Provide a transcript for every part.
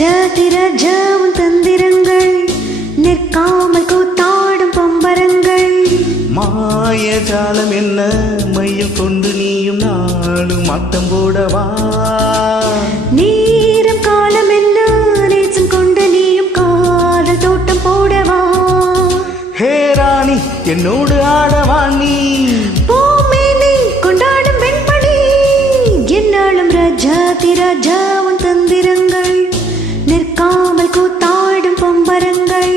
ராஜாதிராஜாவும் தந்திரங்கள் நிற்காமல் கூத்தாடும் பம்பரங்கள். மாயஜாலம் என்ன மையில் கொண்டு நீயும் நாளும் ஆட்டம் போடவா. நேரம் காலம் என்ன நேசம் கொண்டு நீயும் காதல் தோட்டம் போடவா. ஹே ராணி என்னோடு ஆடவா நீ. பூமேனி கொண்டாடும் வெண்பணி என்னாலும் ராஜாதிராஜாவும் தந்திரங்கள் நிற்காமல் கூத்தாடும் பம்பரங்கள்.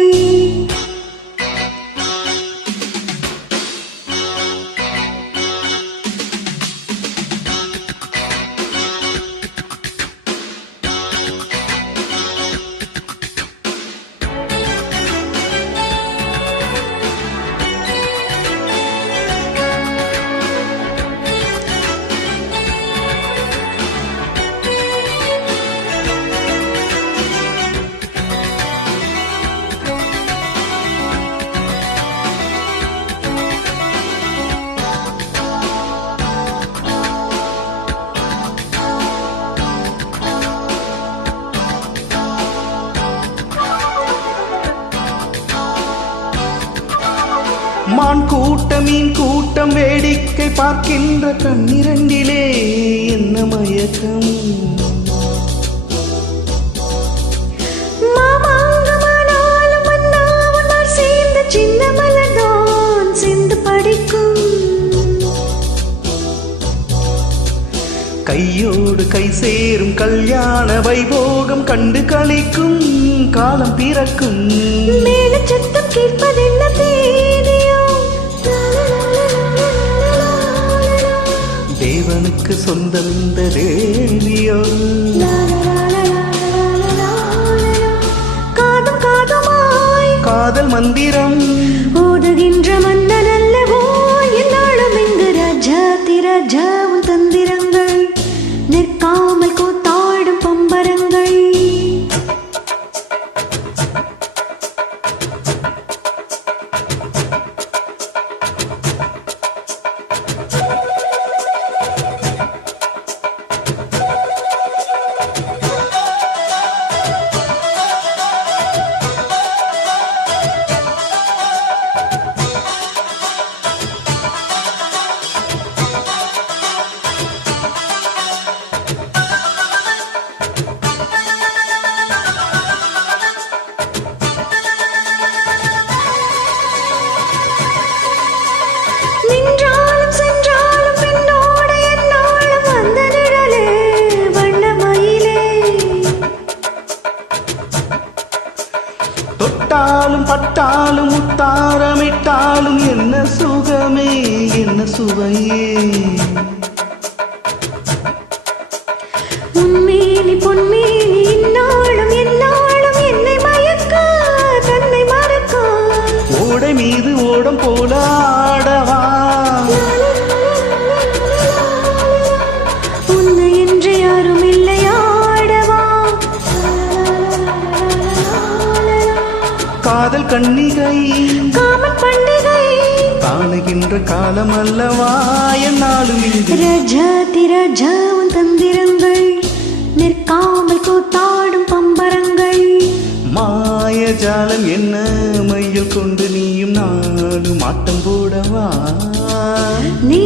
மான் கூட்டம் மீன் கூட்டம் வேடிக்கை பார்க்கின்ற கண்ணிரண்டிலே என்ன மயக்கம். மாமாங்கமானாலும் மன்னாவன் சேர்ந்த சின்ன மலர்தான் சிந்து படிக்கும். கையோடு கை சேரும் கல்யாண வைபோகம் கண்டு கழிக்கும் காலம் பிறக்கும். மேல சத்தம் கேட்பதென்ன தேனியோ. தேவனுக்கு சொந்தம் இந்த தேவியோ. காதும் காதுமாய் காதல் மந்திரம் ஓதுகின்ற மன்னன் அல்லவோ என்னாலும் இங்கு ராஜாதிராஜாவும் தந்திரங்கள் நிற்காமல் கூத்தாடும் பம்பரங்கள். நின்றாலும் சென்றாலும் பின்னோடு என்னாலும் வந்த நிழலே வண்ணமயிலே. தொட்டாலும் பட்டாலும் முத்தாரமிட்டாலும் என்ன சுகமே என்ன சுவையே. உன்மேனி பொன்மேனி இந்நாளும் எந்நாளும் என்னை மயக்க தன்னை மறக்க. ஓடை மீது ஓடம் போல ஆடவா. உன்னை என்று யாரும் இல்லையாடவா. காதல் கன்னிகை காமன் பண்டிகை காணுகின்ற காலம் அல்லவா என்னாலும் இங்கு. ராஜாதிராஜாவும் தந்திரங்கள் நிற்காமல் கூத்தாடும் பம்பரங்கள். மாயஜாலம் என்ன மையில் கொண்டு நீயும் நாளும் ஆட்டம் போடவா. நீ